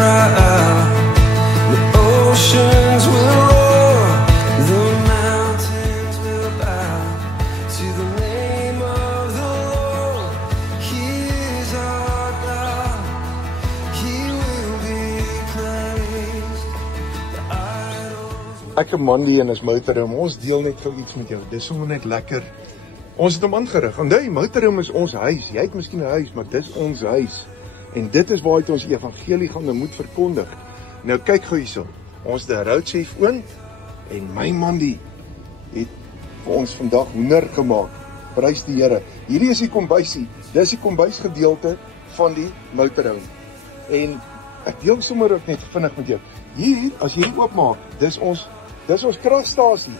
cry out. The oceans will roar, the mountains will bow to the name of the Lord. He is our God, He will be praised. The idols. Ek en Mandy en is motorhome, ons deel net vir iets met jou, dis sommer net lekker. Ons het hom aangerig, en die motorhome is ons huis, jy het miskien 'n huis, maar dis ons huis. En dit is waar ons evangelie gaan moet verkondig. Nou kyk gou hierso, ons die roadchef oom, en my Mandy het vir ons vandag hoender gemaak, prys die Here. Hierdie is die kombuisie, dis die kombuisgedeelte van die motorhome. En ek deel sommer ook net vinnig met jou, hier, as jy hier oopmaak, dis ons kragstasie.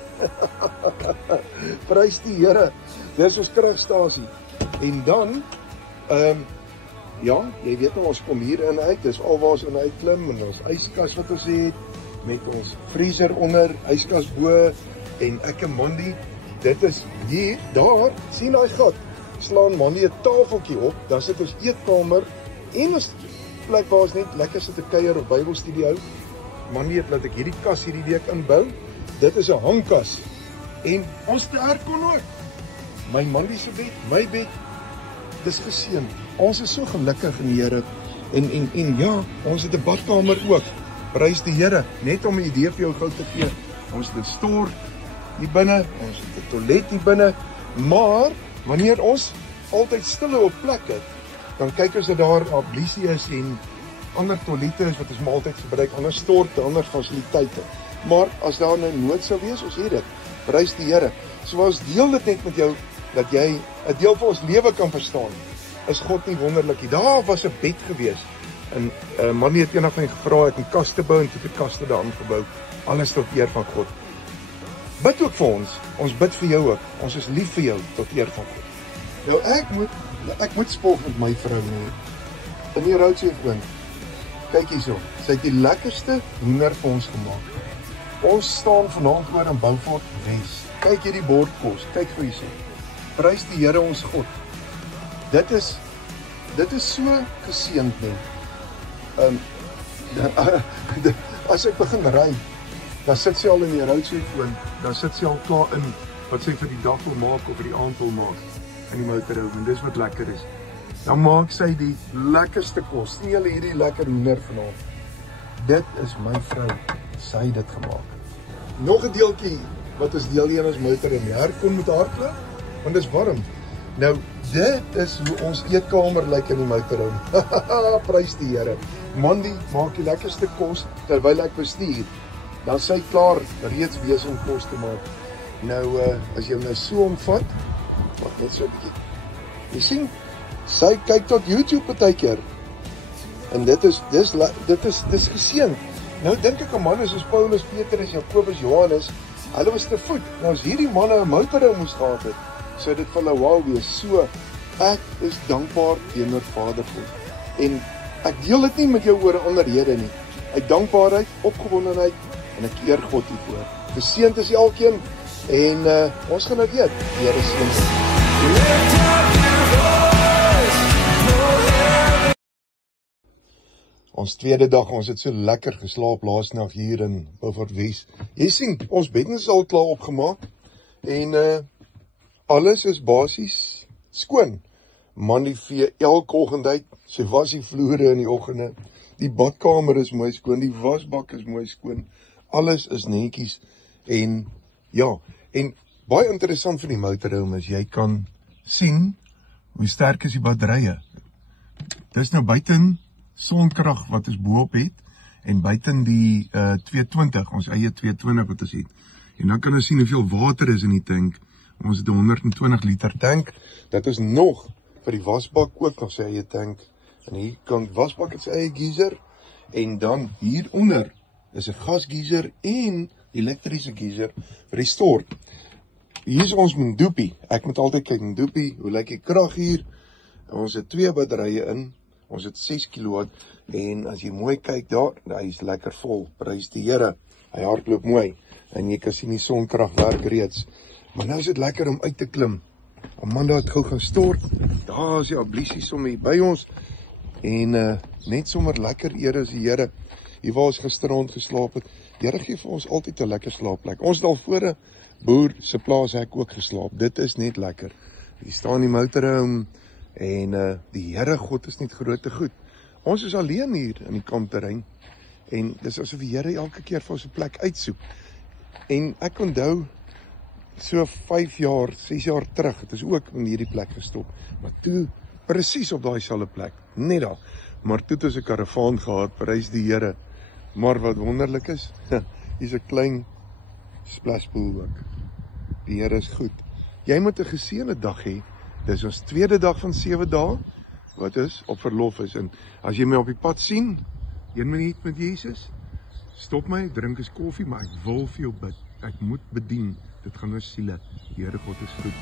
Prys die Here, dis ons kragstasie. En dan, ja, jy weet nou, ons kom hier in uit, dis alwaar ons in uitklim, en ons yskas wat ons het, met ons vriezer onder, yskas bo, en ek en Mandy, dit is hier, daar, sien die gat, slaan Mandy 'n tafeltjie op, dan sit ons eetkamer, en ons plek waar ons net lekker sit te kuier of Bybelstudie hou. Mandy het laat ek hierdie kas hierdie week inbou, dit is 'n hangkas, en ons te aircon ook, my Mandy se bed, my bed, dis geseën. Ons is so gelukkig in die Here. En ja, ons het 'n badkamer ook. Prys die Here. Net om 'n idee vir jou gou te gee. Ons het 'n stoor hier binne, ons het 'n toilet hier binne. Maar wanneer ons altyd stille op plek het, dan kyk ons dat daar 'n ablusie is en ander toilette is wat ons maar altyd gebruik, ander storte, ander fasiliteite. Maar as daar nou nood sou wees, ons het dit. Prys die Here. So ons deel dit net met jou dat jy 'n deel van ons lewe kan verstaan. Is God nie wonderlik nie? Daar was 'n bed gewees. En Mandy het eendag van my gevra, ek 'n kaste bou en toe 'n kaste daarin gebou. Alles tot eer van God. Bid ook vir ons. Ons bid vir jou ook. Ons is lief vir jou tot eer van God. Nou ek moet spog met my vrou nie. In die roadchef oom. Kyk hierso. Sy het die lekkerste hoender vir ons gemaak. Ons staan vanaand oor in Beaufort Wes. Kyk hierdie bordkos. Kyk vir hierso. Prys die Here ons God. Dit is so geseënd nie. As ek begin ry, dan sit sy al in die roadchef oom, dan sit sy al klaar in wat sy vir die dag wil maak of vir die aand wil maak in die motorhome, en dis wat lekker is. Dan maak sy die lekkerste kos. Sien julle hierdie lekker hoender vanaand. Dit is my vrou, sy het dit gemaak. Nog 'n deeltjie wat ons deel hier in ons motorhome. Die aircon moet hardloop, want dit is warm. Nou, dit is hoe ons eetkamer lyk in die motorhome. Prys die Here. Mandy maak die lekkerste kos terwyl ek bestuur. Dan sy klaar reeds besig om kos te maak. Nou, as jy nou so omvat, wat net so 'n bietjie. Jy sien, sy kyk tot YouTube partykeer. En dit is geseën. Nou dink ek aan manne soos Paulus, Petrus, Jakobus, Johannes, hulle was te voet. Nou as hierdie manne 'n motorhome moes gehad het, sou dit vir hulle wow wees. So, ek is dankbaar teenoor Vader God. En ek deel dit nie met jou oor 'n ander rede nie. Uit dankbaarheid, opgewondenheid, en ek eer God hiervoor. Geseënd is elkeen, en ons gaan nou weet, die Here seën. Ons tweede dag, ons het so lekker geslaap laasnag hier in Beaufort Wes. Jy sien, ons bed is al klaar opgemaak, en alles is basies skoon. Mandy vee elke oggend uit, sy was die vloere in die oggende, die badkamer is mooi skoon, die wasbak is mooi skoon, alles is netjies, en ja, en baie interessant van die motorhome is, jy kan sien hoe sterk is die batterye. Dis nou buiten sonkrag wat ons boop het, en buiten die 220, ons eie 220 wat ons het. En dan kan ons sien hoeveel water is in die tank. Ons het 'n 120 liter tank, dat is nog vir die wasbak ook nog sy eie tank. En hier kan wasbak het sy eie geyser, en dan hieronder is 'n gasgeyser en elektriese geyser vir die stort. Hier is ons Mdupi. Ek moet altyd kyk Mdupi, hoe lyk die krag hier? Ons het 2 batterye in. Ons het 6 kW, en as jy mooi kyk daar, hy is lekker vol, prys die Here, hy hardloop mooi, en jy kan sien die sonkrag werk reeds, maar nou is dit lekker om uit te klim. Amanda het gou gaan stort, daar is die ablusie sommer hier by ons, en net sommer lekker ere is die Here. Hier waar ons gisterond geslaap het, die Here gee vir ons altyd 'n lekker slaapplek. Ons het al voor 'n boer se plaashek ook geslaap. Dit is net lekker. Hier staan die motorhome en die Here God is net groot te goed. Ons is alleen hier in die kampterrein en dis asof die Here elke keer vir ons 'n plek uitsoek. En ek onthou so 5 jaar, 6 jaar terug, het is ook in hierdie plek gestop. Maar toe, presies op daai selfde plek, net daar. Maar toe het ons 'n karavaan gehad, prys die Here. Maar wat wonderlik is, hier's 'n klein splashpool ook. Die Here is goed. Jy moet 'n geseënde dag hê. Dis ons tweede dag van 7 dae, wat is op verlof is. En as jy my op die pad sien, 1 minuut met Jesus, stop my, drink 'n koffie, maar ek wil vir jou bid. Ek moet bedien. Dit gaan oor siele. Die Here God is goed.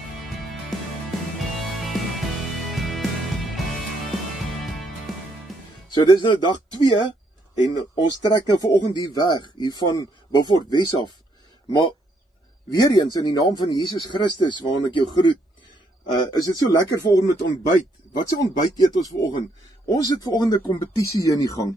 So dis nou dag 2 en ons trek nou vanoggend hier weg, hier van Beaufort Wes af. Maar weer eens in die naam van Jesus Christus waarin ek jou groet. Is dit so lekker vanoggend met ontbyt? Wat se ontbyt eet ons vanoggend? Ons het vanoggend 'n kompetisie hier in die gang.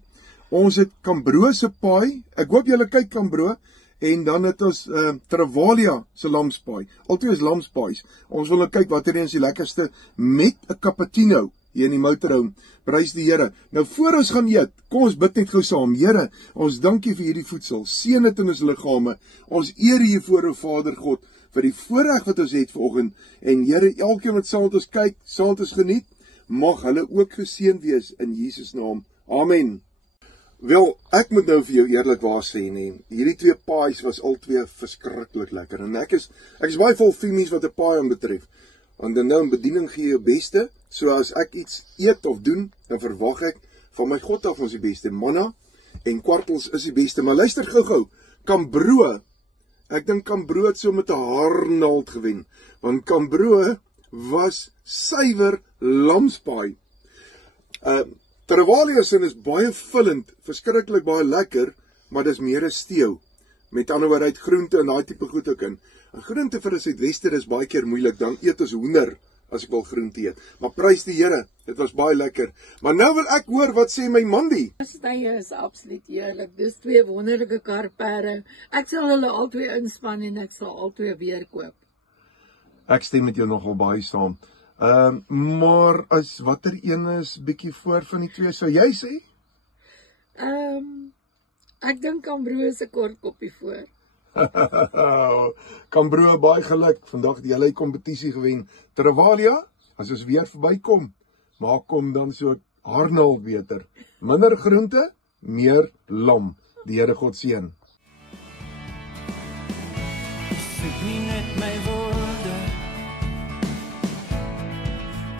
Ons het Cambro se paai. Ek hoop julle kyk Cambro. En dan het ons Travalia se lamspaai. Altyd is lamspaais. Ons wil nou kyk watter een is die lekkerste met 'n cappuccino hier in die motorhome. Prys die Here. Nou voor ons gaan eet, kom ons bid net gou saam. Here, ons dankie vir hierdie voedsel. Seën dit in ons liggame. Ons eer U voor O Vader God vir die voorreg wat ons het vanoggend. En Here, elkeen wat saam met ons kyk, saam met ons geniet, mag hulle ook geseën wees in Jesus naam. Amen. Wel, ek moet nou vir jou eerlikwaar sê, nee, hierdie 2 paais was al 2 verskriklik lekker. En ek is baie vol femies wat 'n paai betref. Want dan nou in bediening gee jy jou beste. So as ek iets eet of doen, dan verwag ek van my God af ons die beste. Manna en kwartels is die beste. Maar luister gou-gou, Cambro. Ek dink Cambro het so met 'n haarnaald gewen. Want Cambro was suiwer lamspaai. Travalia sin is baie vullend, verskriklik baie lekker, maar dis meer 'n stew. Met ander woorde uit groente en daai tipe goed ook in. 'n Groente vir 'n Suidwester is baie keer moeilik, dan eet ons hoender as ek wil groente eet. Maar prys die Here, dit was baie lekker. Maar nou wil ek hoor wat sê my Mandy. Stye is absoluut heerlik. Dis 2 wonderlike karpere. Ek sal hulle albei inspan en ek sal albei weer koop. Ek stem met jou nogal baie saam. Maar as watter een is bietjie voor van die 2, sou jy sê? Ek dink Cambro se kort koppie voor. Cambro baie geluk. Vandag het jy kompetisie gewen. Travalia, as ons weer verbykom, maak kom dan so haarnaald beter. Minder groente, meer lam. Die Here God seën. Soek nie net my woorde,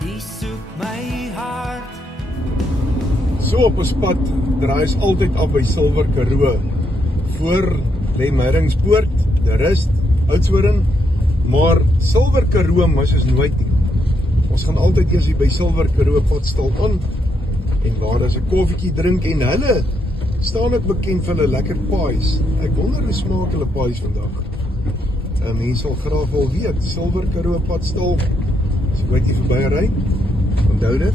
U soek my hart. So op ons pad draai ons altyd af by Silwer Karoo. Voor lê Meringspoort, De Rust, Oudtshoorn, maar Silwer Karoo mis ons nooit nie. Ons gaan altyd eers hier by Silwer Karoo padstal aan en waar ons 'n koffietjie drink en hulle staan ook bekend vir hulle lekker paais. Ek wonder hoe smaak hulle paais vandag. Mense sal graag wil weet, Silwer Karoo padstal, as ek ooit hier verby ry, onthou dit?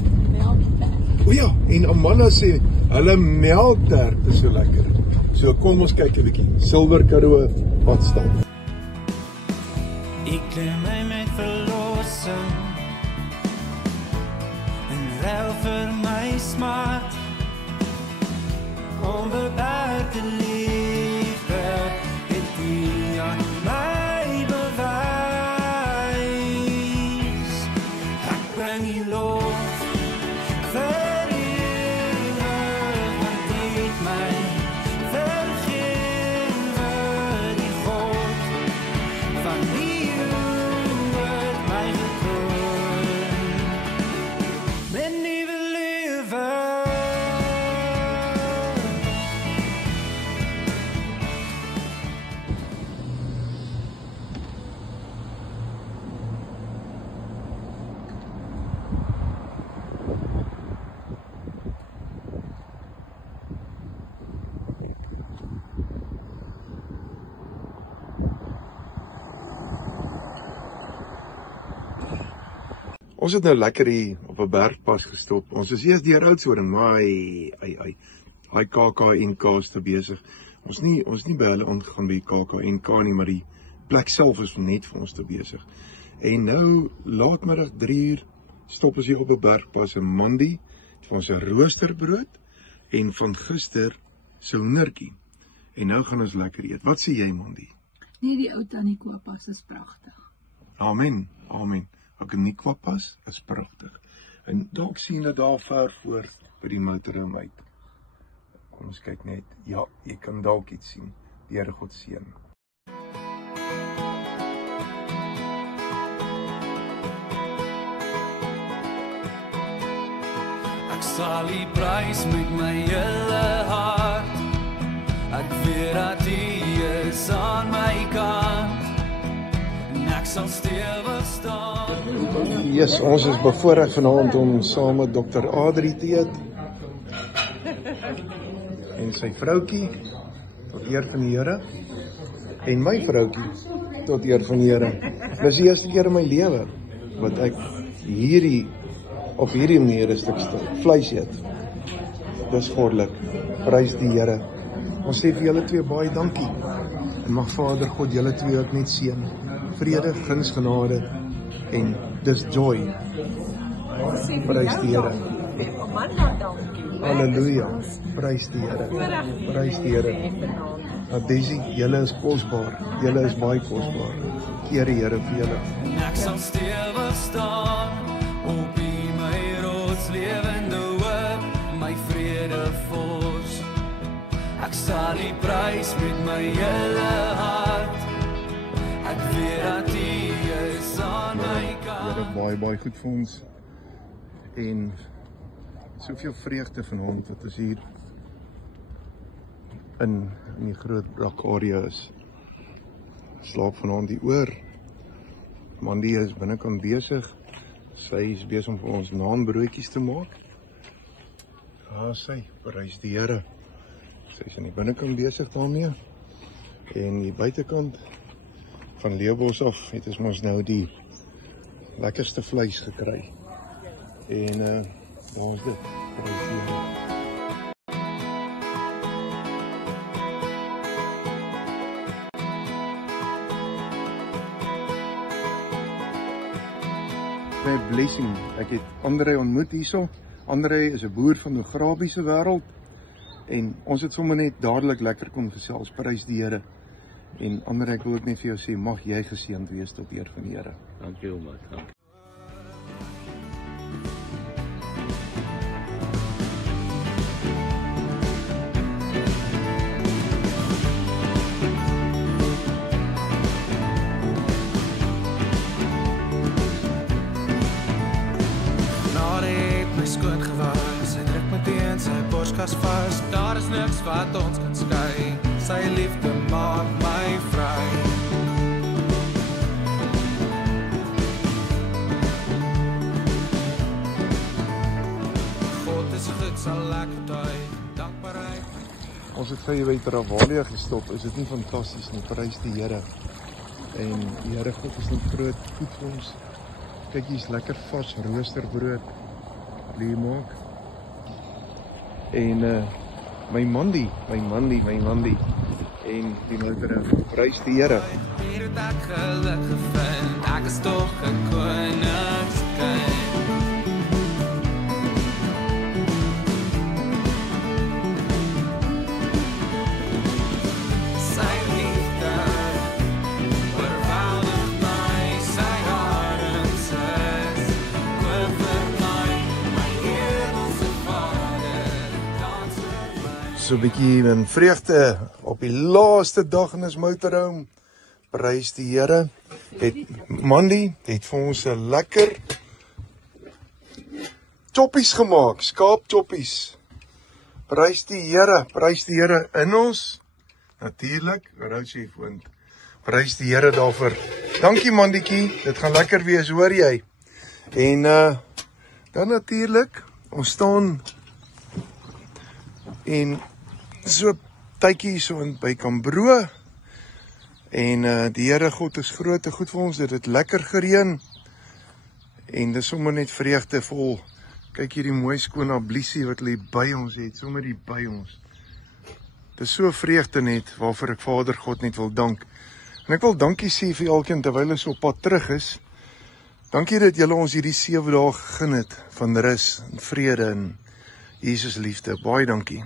O ja, en Amanda sê, hulle melktert is so lekker. So kom ons kyk 'n bietjie. Silwer Karoo padstal. Ek klim my met verlossing en ruil vir my smart. Onbeperkte liefde het U aan my bewys. Ek bring U lof vir ewig, want U het my vergewe, die God van die woord my gekroon met nuwe lewe. Ons het nou lekker hier op 'n bergpas gestop. Ons is eers deur Oudtshoorn, maar hy KAKNK is te besig. Ons nie by hulle aangegaan by KAKNK nie, maar die plek self is net vir ons te besig. En nou laatmiddag 3:00 stop ons hier op 'n bergpas in Mandi vir ons 'n roosterbrood en van gister se hoendertjie. En nou gaan ons lekker eet. Wat sê jy, Mandi? Nee, die ou tannie Kooppas is pragtig. Amen, amen. Ook in Nikwapas is pragtig. En dalk sien dit daar ver voor by die motorhome uit. Kom ons kyk net. Ja, jy kan dalk iets sien. Die Here God seën. Ek sal U prys met my hele hart. Ek weet dat U is aan my kant. En ek sal stewig staan. Yes, ons is bevoorreg vanaand om saam met Dr. Adrie te eet. En sy vroutjie, tot eer van die Here. En my vroutjie, tot eer van die Here. Dis die eerste keer in my lewe wat ek op hierdie manier 'n stuk vleis eet. Dis goddelik. Prys die Here. Ons sê vir julle twee baie dankie. En mag Vader God julle twee ook net seën. Vrede, guns, genade en dis joy. Prys die Here. Halleluja. Prys die Here. Prys die Here. Adesi, julle is kosbaar. Julle is baie kosbaar. Eer die Here vir julle. Ek sal stewig staan op U my rots lewende hoop, my vrede vors. Ek sal U prys met my hele hart. Ek weet dat U is aan my kant. Here baie goed vir ons. En soveel vreugde vanaand wat ons hier in die groot brakarea is. Slaap vanaand die oor. Mandi is binnekant besig. Sy is besig om vir ons naanbroodjies te maak. Ja, sy, prys die Here. Sy is in die binnekant besig daarmee. En die buitekant van Leeuwbos af het ons nou die lekkerste vleis gekry. En daar is dit. Prys die Here. Blessing. Ek het André ontmoet hierso. André is 'n boer van die Grabiese wêreld en ons het sommer net dadelik lekker kon gesels. Prys die Here. En André, ek wil ook net vir jou sê, mag jy geseënd wees tot eer van die Here. Dankie Ouma. Dankie. Skoon gewas, hy druk my teen sy borskas vas. Daar is niks wat ons kan skei. Sy liefde maak my vry. God is goed, sal ek daai dankbaarheid. Ons het vir by Travalia gestop. Is dit nie fantasties nie? Prys die Here. En die Here God is net groot, goed vir ons. Kyk, hier's lekker vars roosterbrood. Die maak. En my Mandi en die motorhome. Prys die Here. Hier het ek geluk gevind. Ek is tog 'n koningskind. Sy liefde oorweldig my, sy arms is oop vir my hemelse Vader, dans vir my. So 'n bietjie in vreugde op die laaste dag in ons motorhome. Prys die Here. Mandi het vir ons 'n lekker choppies gemaak, skaapchoppies. Prys die Here in ons. Natuurlik, hou sy foon. Prys die Here daarvoor. Dankie Mandietjie, dit gaan lekker wees, hoor jy. En dan natuurlik, ons staan en so tydjie so in by Kambro. En die Here God is groot en goed vir ons. Dit het lekker gereën. En dis sommer net vreugdevol. Kyk hierdie mooi skoon ablisie wat hulle by ons het, sommer hier by ons. Dis so vreugde net, waarvoor ek Vader God net wil dank. En ek wil dankie sê vir elkeen terwyl ons op pad terug is. Dankie dat julle ons hierdie 7 dae gegee het van rus en vrede en Jesus liefde. Baie dankie.